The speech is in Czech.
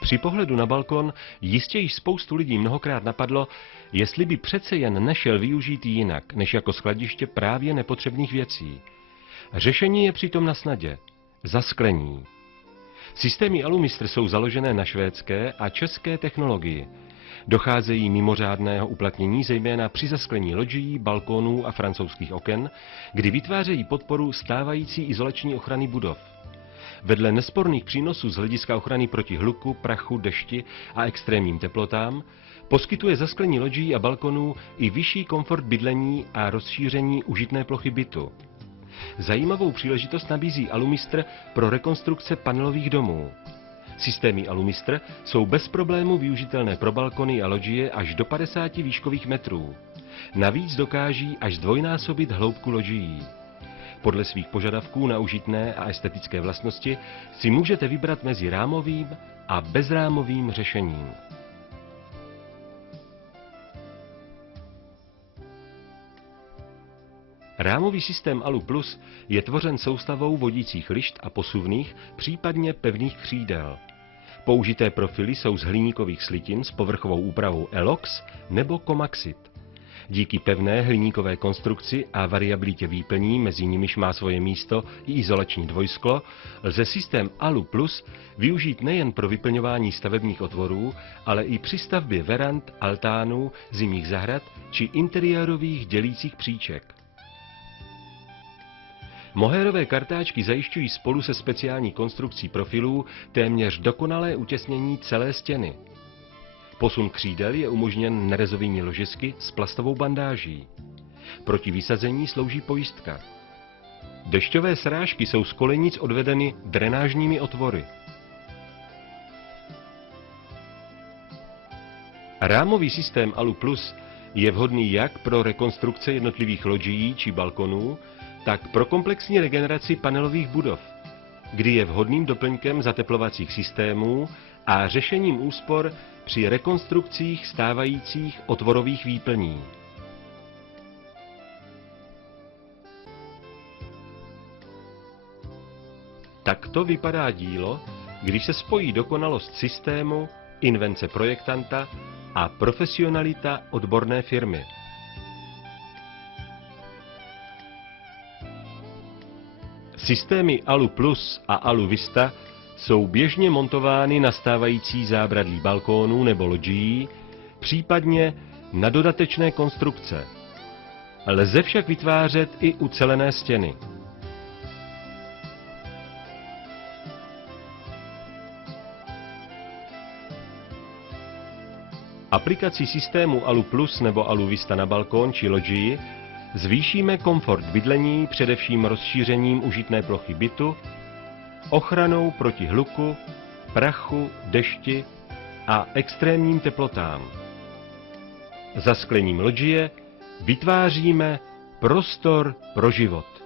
Při pohledu na balkon jistě již spoustu lidí mnohokrát napadlo, jestli by přece jen nešel využít jinak, než jako skladiště právě nepotřebných věcí. Řešení je přitom na snadě. Zasklení. Systémy Alumistr jsou založené na švédské a české technologii. Docházejí mimořádného uplatnění zejména při zasklení loďií, balkónů a francouzských oken, kdy vytvářejí podporu stávající izolační ochrany budov. Vedle nesporných přínosů z hlediska ochrany proti hluku, prachu, dešti a extrémním teplotám poskytuje zasklení loďií a balkonů i vyšší komfort bydlení a rozšíření užitné plochy bytu. Zajímavou příležitost nabízí Alumistr pro rekonstrukce panelových domů. Systémy Alumistr jsou bez problému využitelné pro balkony a loďie až do 50 výškových metrů. Navíc dokáží až zdvojnásobit hloubku loďií. Podle svých požadavků na užitné a estetické vlastnosti si můžete vybrat mezi rámovým a bezrámovým řešením. Rámový systém Alu Plus je tvořen soustavou vodících lišt a posuvných, případně pevných křídel. Použité profily jsou z hliníkových slitin s povrchovou úpravou Elox nebo Comaxit. Díky pevné hliníkové konstrukci a variabilitě výplní, mezi nimiž má svoje místo i izolační dvojsklo, lze systém Alu Plus využít nejen pro vyplňování stavebních otvorů, ale i při stavbě verand, altánů, zimních zahrad či interiérových dělících příček. Mohérové kartáčky zajišťují spolu se speciální konstrukcí profilů téměř dokonalé utěsnění celé stěny. Posun křídel je umožněn nerezovými ložisky s plastovou bandáží. Proti vysazení slouží pojistka. Dešťové srážky jsou z kolenic odvedeny drenážními otvory. Rámový systém Alu Plus je vhodný jak pro rekonstrukce jednotlivých loďií či balkonů, tak pro komplexní regeneraci panelových budov, kdy je vhodným doplňkem zateplovacích systémů a řešením úspor při rekonstrukcích stávajících otvorových výplní. Takto vypadá dílo, když se spojí dokonalost systému, invence projektanta a profesionalita odborné firmy. Systémy Alu Plus a Alu Vista jsou běžně montovány na stávající zábradlí balkónů nebo loďií, případně na dodatečné konstrukce. Lze však vytvářet i ucelené stěny. Aplikací systému Alu Plus nebo Alu Vista na balkón či loďii zvýšíme komfort bydlení především rozšířením užitné plochy bytu, ochranou proti hluku, prachu, dešti a extrémním teplotám. Zasklením loďie vytváříme prostor pro život.